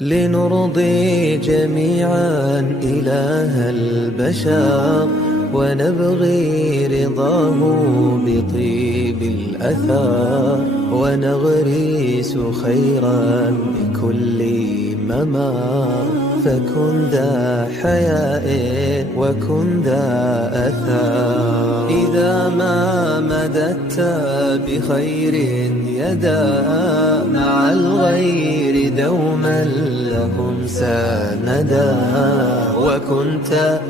لنرضي جميعا إله البشر، ونبغي رضاه بطيب الأثر، ونغريس خيرا بكل ممر. فكن ذا حياء وكن ذا أثر، إذا ما مددت بخير يدا مع الغير دوما لهم ساندا، وكنت